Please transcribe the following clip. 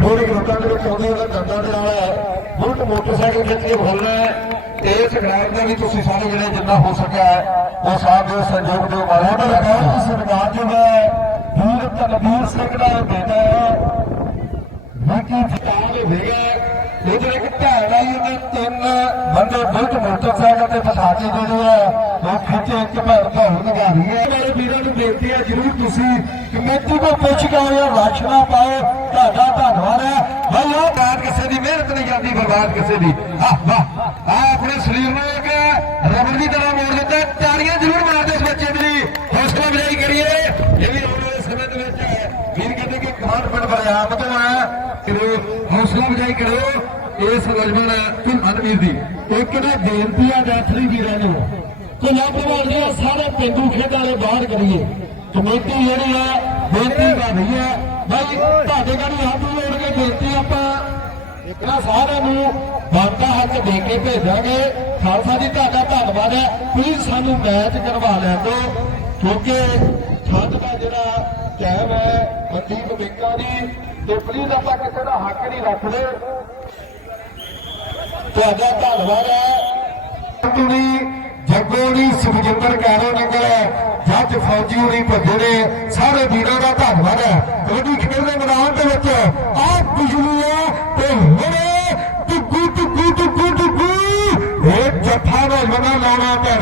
ਥੋੜੀ ਲੋਕਾਂ ਦੇ ਆਉਂਦੀ ਉਹਦਾ ਦੰਦਾਂ ਦੇ ਨਾਲ ਬੁਲਟ ਮੋਟਰਸਾਈਕਲ ਖਿੱਚ ਕੇ ਬੋਲਣਾ ਤੇ ਇਸ ਗ੍ਰਾਮ ਦਾ ਵੀ ਤੁਸੀਂ ਸਾਰੇ ਜਿਹੜੇ ਜਿੰਨਾ ਹੋ ਸਕਿਆ ਉਹ ਸਾਹਿਬ ਦੇ ਸਹਿਯੋਗ ਦਿਓ। ਮਾਰੋ ਦਾ ਸਰਕਾਰ ਜੋ ਹੈ ਵੀਰ ਤਲਵੀਰ ਸਿੰਘ ਦਾ ਬੇਟਾ ਹੈ। ਬਾਕੀ ਫਟਾਲ ਹੋਵੇਗਾ ਉਹਦੇ ਇੱਕ ਢਾਲ ਆਈ ਉਹਨੇ ਤਿੰਨ ਬੰਦੇ ਬੁਲਟ ਮੋਟਰਸਾਈਕਲ ਤੇ ਫਸਾ ਕੇ ਜਿਹੜੇ ਆ ਉਹ ਖਿੱਚੇ ਇੱਕ ਭੈਣ ਭੌਣ ਲਗਾ ਰਹੀ ਹੈ। ਬੇਨਤੀ ਹੈ ਜਰੂਰ ਤੁਸੀਂ ਕਮੇਟੀ ਕੋ ਪੁੱਛ ਕੇ ਆਓ ਰਾਸ਼ਨਾ ਪਾਓ ਤੁਹਾਡਾ ਧੰਨਵਾਦ ਹੈ। ਭਾਈ ਉਹ ਬਾਤ ਕਿਸੇ ਦੀ ਮਿਹਨਤ ਨਹੀਂ ਜਾਂਦੀ, ਬਰਬਾਦ ਕਿਸੇ ਦੀ। ਆਹ, ਵਾਹ ਆ ਆਪਣੇ ਸਰੀਰ ਨੂੰ ਇੱਕ ਰਬੜ ਦੀ ਤਰ੍ਹਾਂ ਮੋੜ ਦਿੱਤਾ ਤਾੜੀਆਂ ਜ਼ਰੂਰ ਮਾਰਦੇ ਇਸ ਬੱਚੇ ਲਈ ਹੌਸਲਾ ਅਫਜ਼ਾਈ ਕਰੀਏ। ਇਹ ਵੀ ਆਉਣ ਵਾਲੇ ਸਮੇਂ ਦੇ ਵਿੱਚ ਵੀਰ ਕਹਿੰਦੇ ਕਿ ਕਮਾਂਡ ਪਿੰਡ ਬਰਿਆਮ ਤੋਂ ਆ ਕਰੋ ਹੌਸਲਾ ਅਫਜ਼ਾਈ ਕਰੋ ਇਸ ਨੌਜਵਾਨ ਧੁਨਮਨ ਵੀਰ ਦੀ। ਇੱਕ ਨਾ ਬੇਨਤੀ ਆ ਜੈਥਰੀ ਵੀਰਾਂ ਨੂੰ ਕਿ ਲਾਪਰਵਾਹ ਪਿੰਡੂ ਖੇਡਾਂ ਵਾਲੇ ਬਾਹਰ ਕਰੀਏ। ਕਮੇਟੀ ਜਿਹੜੀ ਆ, ਬੇਨਤੀ ਕਰ ਰਹੀ ਹੈ ਭਾਈ ਤੁਹਾਡੇ ਕੋਲ ਹੱਥ ਜੋੜ ਕੇ ਬੇਨਤੀ ਆਪਾਂ ਇਹਨਾਂ ਸਾਰਿਆਂ ਨੂੰ ਬਾਂਦਾ ਹੱਕ ਦੇ ਕੇ ਭੇਜਾਂਗੇ। ਖਾਲਸਾ ਜੀ, ਤੁਹਾਡਾ ਧੰਨਵਾਦ ਹੈ। ਪਲੀਜ਼ ਸਾਨੂੰ ਮੈਚ ਕਰਵਾ ਲੈ ਦਿਓ ਕਿਉਂਕਿ ਠੰਡ ਦਾ ਜਿਹੜਾ ਟਾਈਮ ਹੈ ਮਨਦੀਪ ਬਿੰਕਾ ਦੀ ਤੇ ਪਲੀਜ਼ ਆਪਾਂ ਕਿਸੇ ਦਾ ਹੱਕ ਨਹੀਂ ਰੱਖਦੇ। ਤੁਹਾਡਾ ਧੰਨਵਾਦ ਹੈ। ਜੱਗੋ ਦੀ ਸੁਖਜਿੰਦਰ ਕਾਰੋ ਨਗਰ ਜੱਜ ਫੌਜੀ ਹੋਣੀ ਭੱਜੇ ਨੇ। ਸਾਰੇ ਵੀਰਾਂ ਦਾ ਧੰਨਵਾਦ ਹੈ। ਕਬੱਡੀ ਖੇਡ ਦੇ ਮੈਦਾਨ ਦੇ ਵਿੱਚ ਆਪ ਬਿਜਲੀ ਹੈ ਤੇ ਹੁਣੇ ਟੁੱਗੂ ਟੁੱਗੂ ਟੁੱਗੂ ਟੁੱਗੂ ਇਹ ਜੱਫਾ ਨੌਜਵਾਨਾਂ ਲਾਉਣਾ ਤੇ